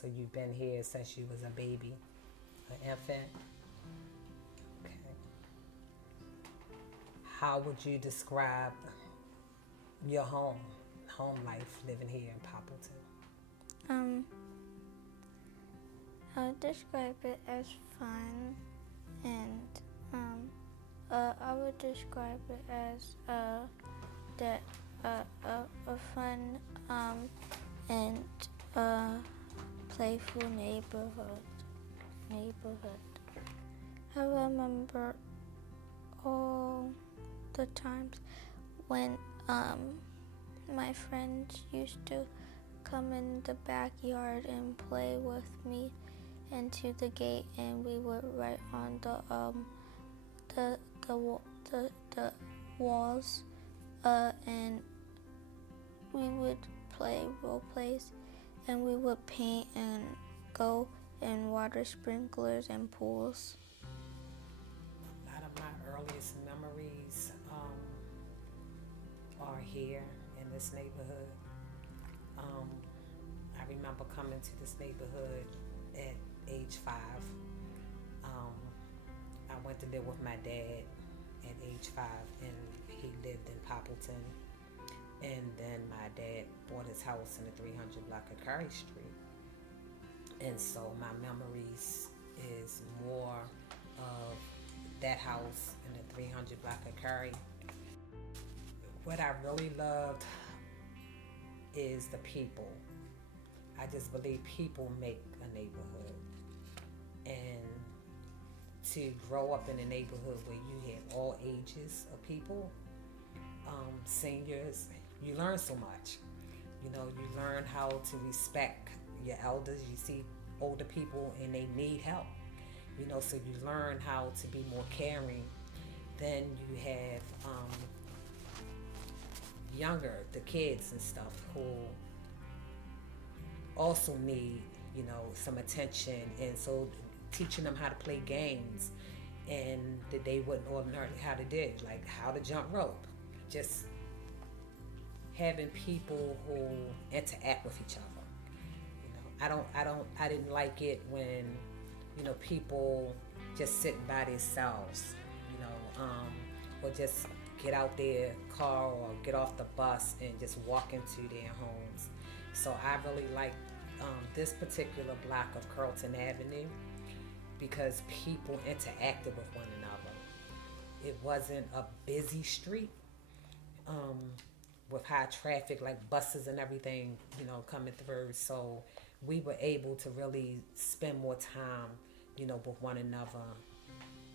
So you've been here since you was a baby, an infant. Okay. How would you describe your home life living here in Poppleton? I would describe it as fun, and I would describe it as a fun and playful neighborhood. I remember all the times when my friends used to come in the backyard and play with me into the gate, and we would write on the walls, and we would play role plays, and we would paint and go in water sprinklers and pools. A lot of my earliest memories are here in this neighborhood. I remember coming to this neighborhood at age 5. I went to live with my dad at age 5, and he lived in Poppleton. And then my dad bought his house in the 300 block of Curry Street. And so my memories is more of that house in the 300 block of Curry. What I really loved is the people. I just believe people make a neighborhood. And to grow up in a neighborhood where you have all ages of people, seniors, you learn so much. You know, you learn how to respect your elders. You see older people and they need help. You know, so you learn how to be more caring. Then you have the kids and stuff who also need, you know, some attention, and so teaching them how to play games and that they wouldn't ordinarily how to do, like how to jump rope. Just having people who interact with each other. You know, I didn't like it when, you know, people just sit by themselves, you know, or just get out their car or get off the bus and just walk into their homes. So I really like this particular block of Carlton Avenue because people interacted with one another. It wasn't a busy street with high traffic, like buses and everything, you know, coming through. So we were able to really spend more time, you know, with one another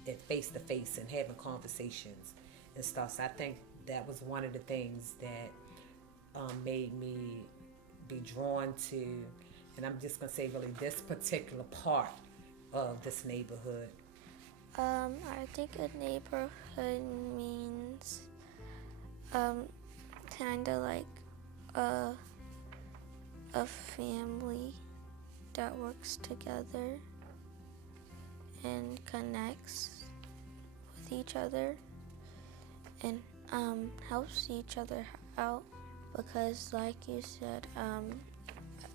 and face to face and having conversations and stuff. So I think that was one of the things that made me be drawn to, and I'm just gonna say really this particular part of this neighborhood. I think a neighborhood means kind of like a family that works together and connects with each other and helps each other out, because like you said,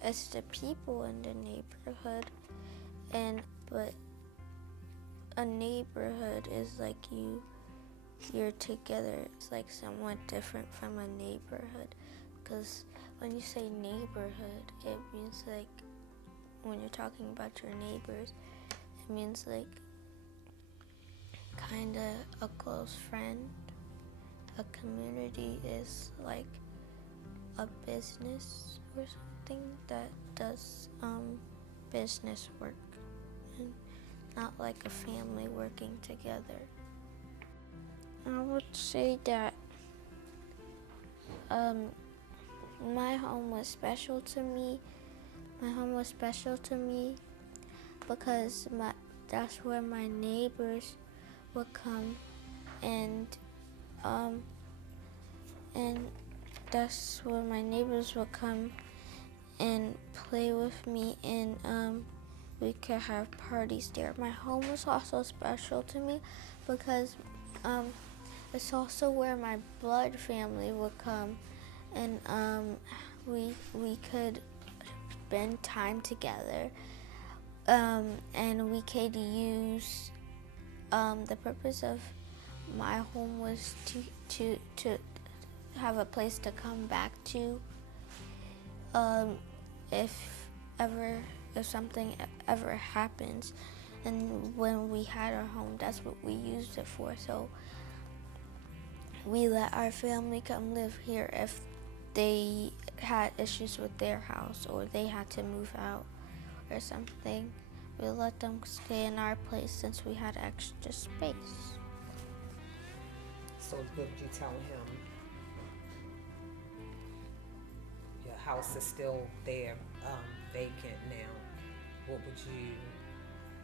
it's the people in the neighborhood, but a neighborhood is like you're together. It's like somewhat different from a neighborhood, because when you say neighborhood, it means like when you're talking about your neighbors, it means like kind of a close friend. A community is like a business or something that does business work, and not like a family working together. I would say that my home was special to me. My home was special to me because that's where my neighbors would come, and that's where my neighbors would come and play with me, and we could have parties there. My home was also special to me because it's also where my blood family would come, and we could spend time together. And we could use, the purpose of my home was to have a place to come back to, if something ever happens. And when we had our home, that's what we used it for. So we let our family come live here if they had issues with their house or they had to move out or something. We let them stay in our place since we had extra space. So what did you tell him? Your house is still there, vacant now. What would you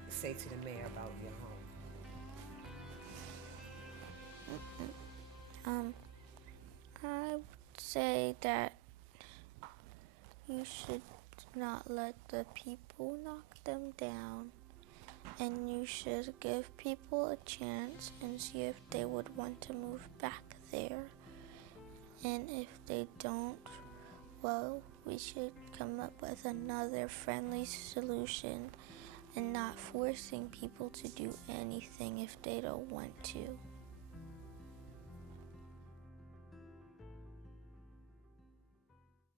say to the mayor about your home? I would say that you should not let the people knock them down, and you should give people a chance and see if they would want to move back there. And if they don't, well, we should come up with another friendly solution and not forcing people to do anything if they don't want to.